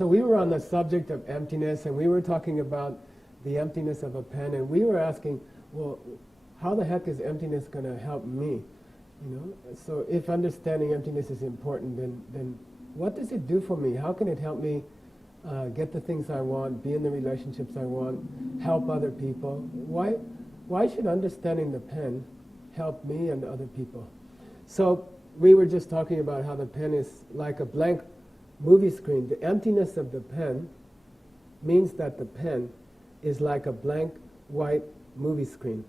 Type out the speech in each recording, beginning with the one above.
So we were on the subject of emptiness, and we were talking about the emptiness of a pen, and we were asking, well, how the heck is emptiness going to help me? You know, so if understanding emptiness is important, then what does it do for me? How can it help me get the things I want, be in the relationships I want, help other people? Why should understanding the pen help me and other people? So we were just talking about how the pen is like a blank movie screen. The emptiness of the pen means that the pen is like a blank white movie screen.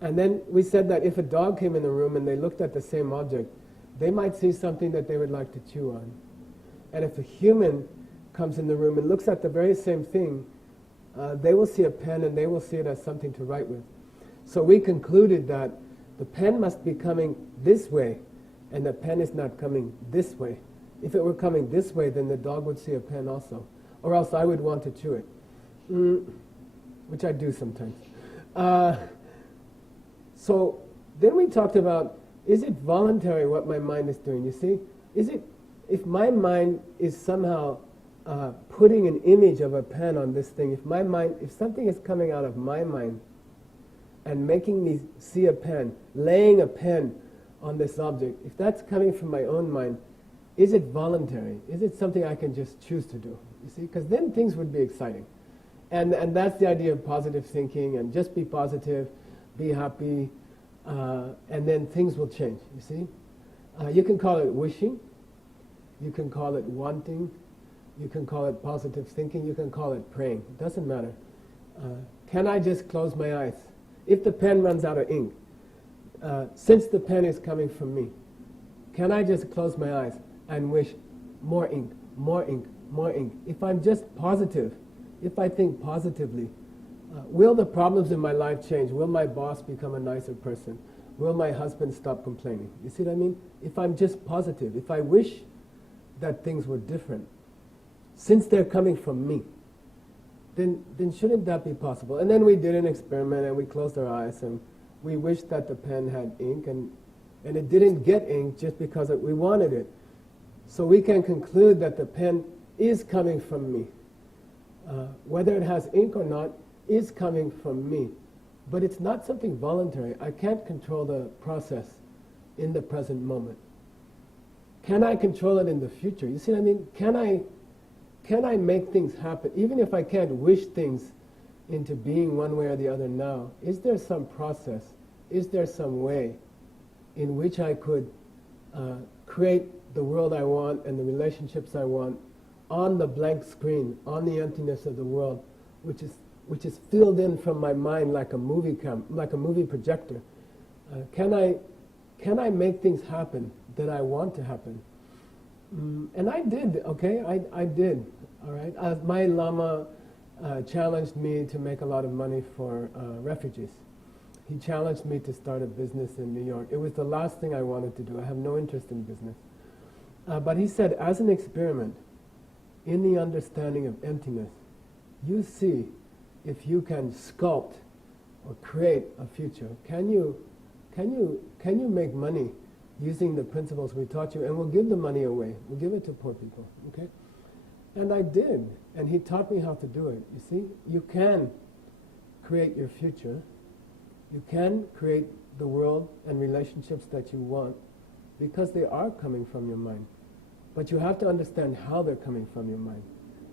And then we said that if a dog came in the room and they looked at the same object, they might see something that they would like to chew on. And if a human comes in the room and looks at the very same thing, they will see a pen and they will see it as something to write with. So we concluded that the pen must be coming this way, and the pen is not coming this way. If it were coming this way, then the dog would see a pen also, or else I would want to chew it, which I do sometimes. So then we talked about, is it voluntary what my mind is doing? You see, if my mind is somehow putting an image of a pen on this thing, if something is coming out of my mind and making me see a pen, laying a pen on this object, if that's coming from my own mind, is it voluntary? Is it something I can just choose to do? You see, because then things would be exciting. And that's the idea of positive thinking, and just be positive, be happy, and then things will change, you see. You can call it wishing, you can call it wanting, you can call it positive thinking, you can call it praying. It doesn't matter. Can I just close my eyes? If the pen runs out of ink, since the pen is coming from me, can I just close my eyes and wish more ink, more ink, more ink? If I'm just positive, if I think positively, will the problems in my life change? Will my boss become a nicer person? Will my husband stop complaining? You see what I mean? If I'm just positive, if I wish that things were different, since they're coming from me, then shouldn't that be possible? And then we did an experiment and we closed our eyes and we wished that the pen had ink, and it didn't get ink just because we wanted it. So we can conclude that the pen is coming from me. Whether it has ink or not is coming from me. But it's not something voluntary. I can't control the process in the present moment. Can I control it in the future? You see what I mean? Can I make things happen? Even if I can't wish things into being one way or the other now, is there some process? Is there some way in which I could create the world I want and the relationships I want on the blank screen, on the emptiness of the world, which is filled in from my mind like a movie projector? Can I make things happen that I want to happen? And I did, okay? I did, all right? My Lama challenged me to make a lot of money for refugees. He challenged me to start a business in New York. It was the last thing I wanted to do. I have no interest in business. But he said, as an experiment, in the understanding of emptiness, you see if you can sculpt or create a future. Can you make money using the principles we taught you? And we'll give the money away. We'll give it to poor people, okay? And I did. And he taught me how to do it. You see, you can create your future. You can create the world and relationships that you want because they are coming from your mind. But you have to understand how they're coming from your mind.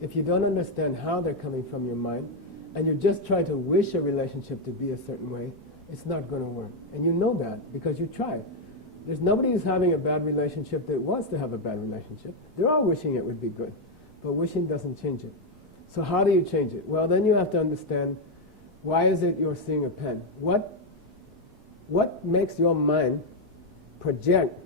If you don't understand how they're coming from your mind, and you just try to wish a relationship to be a certain way, it's not going to work. And you know that because you tried. There's nobody who's having a bad relationship that wants to have a bad relationship. They're all wishing it would be good. But wishing doesn't change it. So how do you change it? Well, then you have to understand, why is it you're seeing a pen? What makes your mind project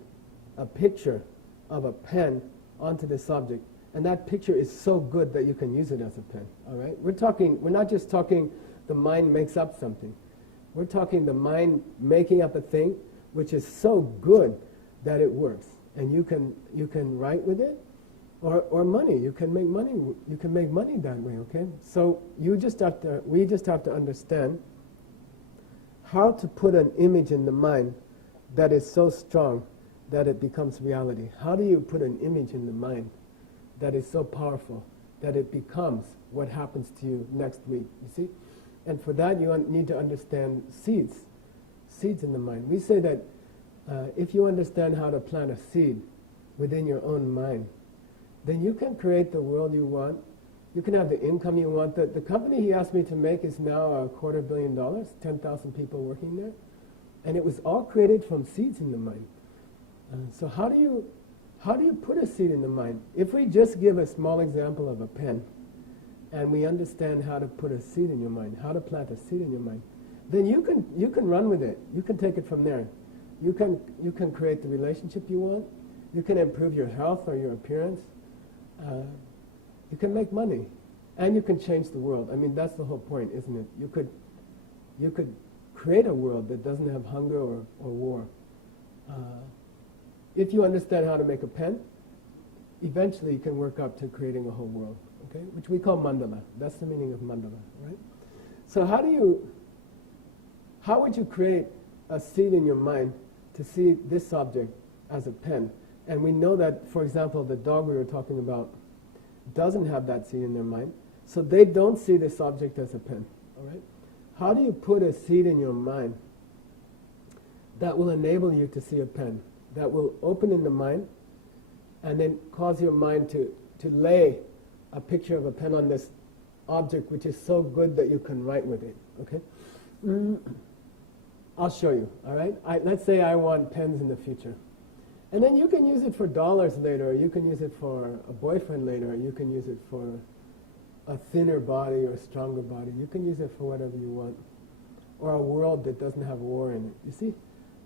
a picture of a pen onto this object? And that picture is so good that you can use it as a pen, all right? We're not just talking the mind makes up something. We're talking the mind making up a thing which is so good that it works. And you can write with it, or money. You can make money that way, okay? So we just have to understand how to put an image in the mind that is so strong that it becomes reality. How do you put an image in the mind that is so powerful that it becomes what happens to you next week, you see? And for that you need to understand seeds in the mind. We say that if you understand how to plant a seed within your own mind, then you can create the world you want. You can have the income you want. The company he asked me to make is now $250 million, 10,000 people working there. And it was all created from seeds in the mind. So how do you put a seed in the mind? If we just give a small example of a pen, and we understand how to put a seed in your mind, how to plant a seed in your mind, then you can run with it. You can take it from there. You can create the relationship you want. You can improve your health or your appearance. You can make money, and you can change the world. I mean, that's the whole point, isn't it? You could create a world that doesn't have hunger or war. If you understand how to make a pen, eventually you can work up to creating a whole world, okay? Which we call mandala. That's the meaning of mandala, right? So how would you create a seed in your mind to see this object as a pen? And we know that, for example, the dog we were talking about doesn't have that seed in their mind, so they don't see this object as a pen, all right? How do you put a seed in your mind that will enable you to see a pen, that will open in the mind and then cause your mind to lay a picture of a pen on this object which is so good that you can write with it, okay? I'll show you, all right? Let's say I want pens in the future. And then you can use it for dollars later, or you can use it for a boyfriend later, or you can use it for a thinner body or a stronger body. You can use it for whatever you want. Or a world that doesn't have war in it. You see?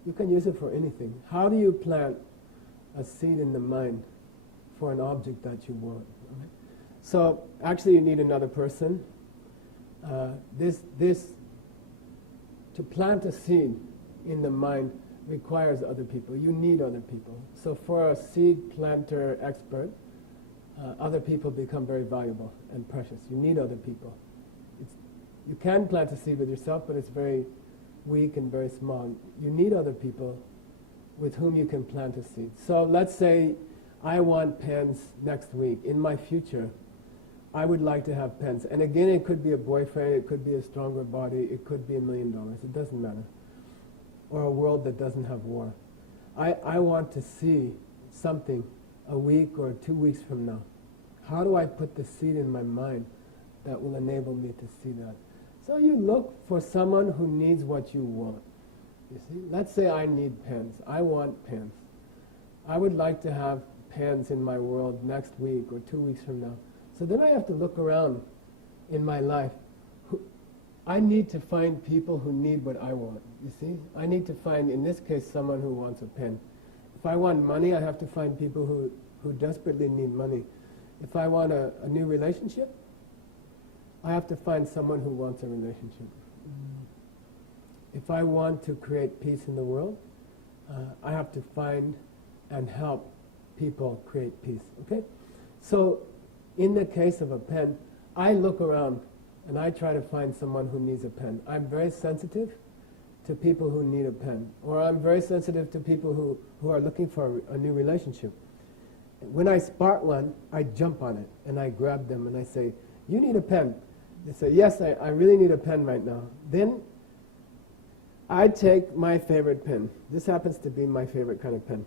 You can use it for anything. How do you plant a seed in the mind for an object that you want? Right? So actually you need another person. To plant a seed in the mind requires other people. You need other people. So for a seed planter expert, other people become very valuable and precious. You need other people. You can plant a seed with yourself, but it's very weak and very small. You need other people with whom you can plant a seed. So let's say I want pens next week. In my future, I would like to have pens. And again, it could be a boyfriend, it could be a stronger body, it could be $1 million. It doesn't matter. Or a world that doesn't have war. I want to see something a week or 2 weeks from now. How do I put the seed in my mind that will enable me to see that? So you look for someone who needs what you want. You see, let's say I need pens. I want pens. I would like to have pens in my world next week or 2 weeks from now. So then I have to look around in my life. I need to find people who need what I want, you see? I need to find, in this case, someone who wants a pen. If I want money, I have to find people who desperately need money. If I want a new relationship, I have to find someone who wants a relationship. If I want to create peace in the world, I have to find and help people create peace, okay? So, in the case of a pen, I look around and I try to find someone who needs a pen. I'm very sensitive to people who need a pen. Or I'm very sensitive to people who are looking for a new relationship. When I spot one, I jump on it and I grab them and I say, you need a pen. They say, yes, I really need a pen right now. Then I take my favorite pen. This happens to be my favorite kind of pen.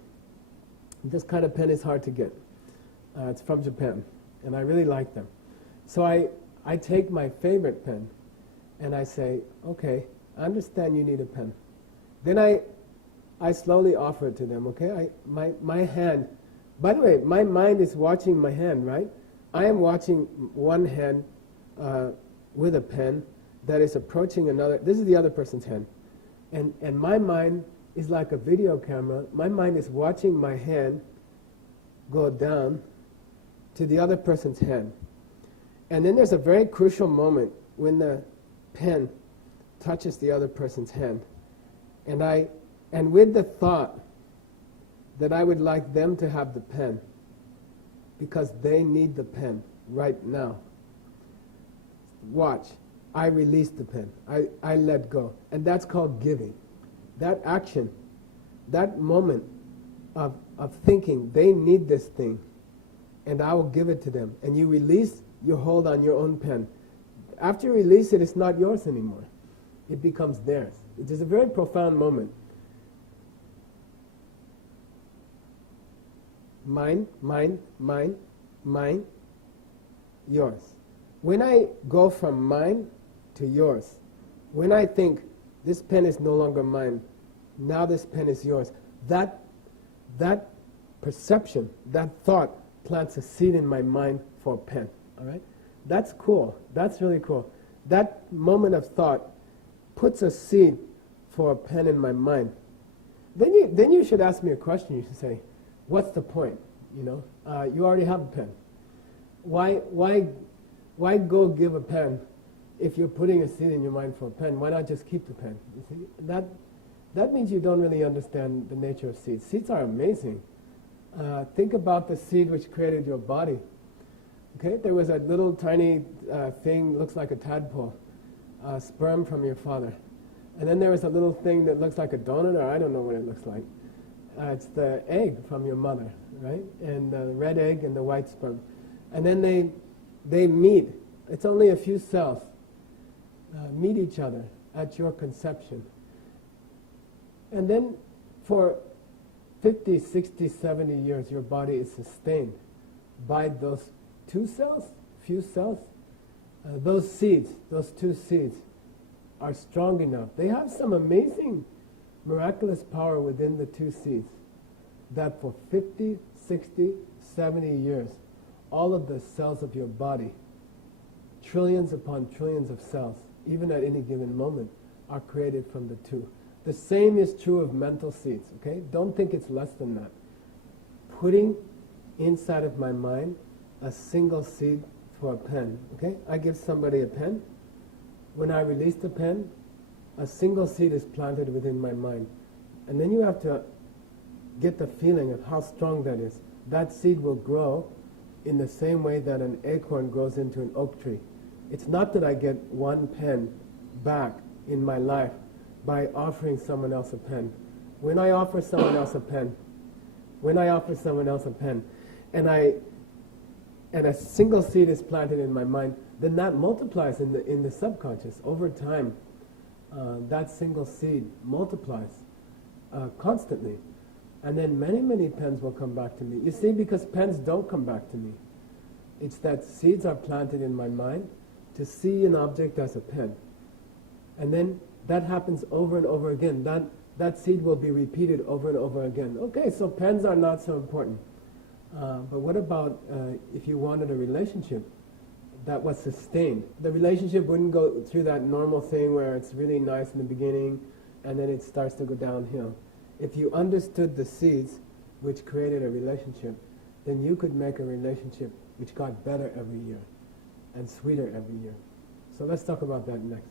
This kind of pen is hard to get. It's from Japan, and I really like them. So I take my favorite pen and I say, okay, I understand you need a pen. Then I slowly offer it to them, okay? My hand, by the way, my mind is watching my hand, right? I am watching one hand with a pen that is approaching another. This is the other person's hand. And my mind is like a video camera. My mind is watching my hand go down to the other person's hand. And then there's a very crucial moment when the pen touches the other person's hand. And with the thought that I would like them to have the pen because they need the pen right now. Watch. I release the pen. I let go. And that's called giving. That action, that moment of thinking they need this thing and I will give it to them. And you release you hold on your own pen. After you release it, it's not yours anymore. It becomes theirs. It is a very profound moment. Mine, mine, mine, mine, yours. When I go from mine to yours, when I think this pen is no longer mine, now this pen is yours, that perception, that thought plants a seed in my mind for a pen. All right? That's cool. That's really cool. That moment of thought puts a seed for a pen in my mind. Then you should ask me a question. You should say, what's the point? You know, you already have a pen. Why go give a pen if you're putting a seed in your mind for a pen? Why not just keep the pen? You see, that means you don't really understand the nature of seeds. Seeds are amazing. Think about the seed which created your body. Okay, there was a little tiny thing, looks like a tadpole, sperm from your father. And then there was a little thing that looks like a donut, or I don't know what it looks like. It's the egg from your mother, right? And the red egg and the white sperm. And then they meet. It's only a few cells. Meet each other at your conception. And then for 50, 60, 70 years, your body is sustained by those few cells. Those seeds, those two seeds, are strong enough. They have some amazing, miraculous power within the two seeds that for 50, 60, 70 years, all of the cells of your body, trillions upon trillions of cells, even at any given moment, are created from the two. The same is true of mental seeds, okay? Don't think it's less than that. Putting inside of my mind a single seed for a pen, okay? I give somebody a pen. When I release the pen, a single seed is planted within my mind. And then you have to get the feeling of how strong that is. That seed will grow in the same way that an acorn grows into an oak tree. It's not that I get one pen back in my life by offering someone else a pen. When I offer someone else a pen, and a single seed is planted in my mind, then that multiplies in the subconscious. Over time, that single seed multiplies constantly. And then many, many pens will come back to me. You see, because pens don't come back to me. It's that seeds are planted in my mind to see an object as a pen. And then that happens over and over again. That seed will be repeated over and over again. Okay, so pens are not so important. But what about if you wanted a relationship that was sustained? The relationship wouldn't go through that normal thing where it's really nice in the beginning and then it starts to go downhill. If you understood the seeds which created a relationship, then you could make a relationship which got better every year and sweeter every year. So let's talk about that next.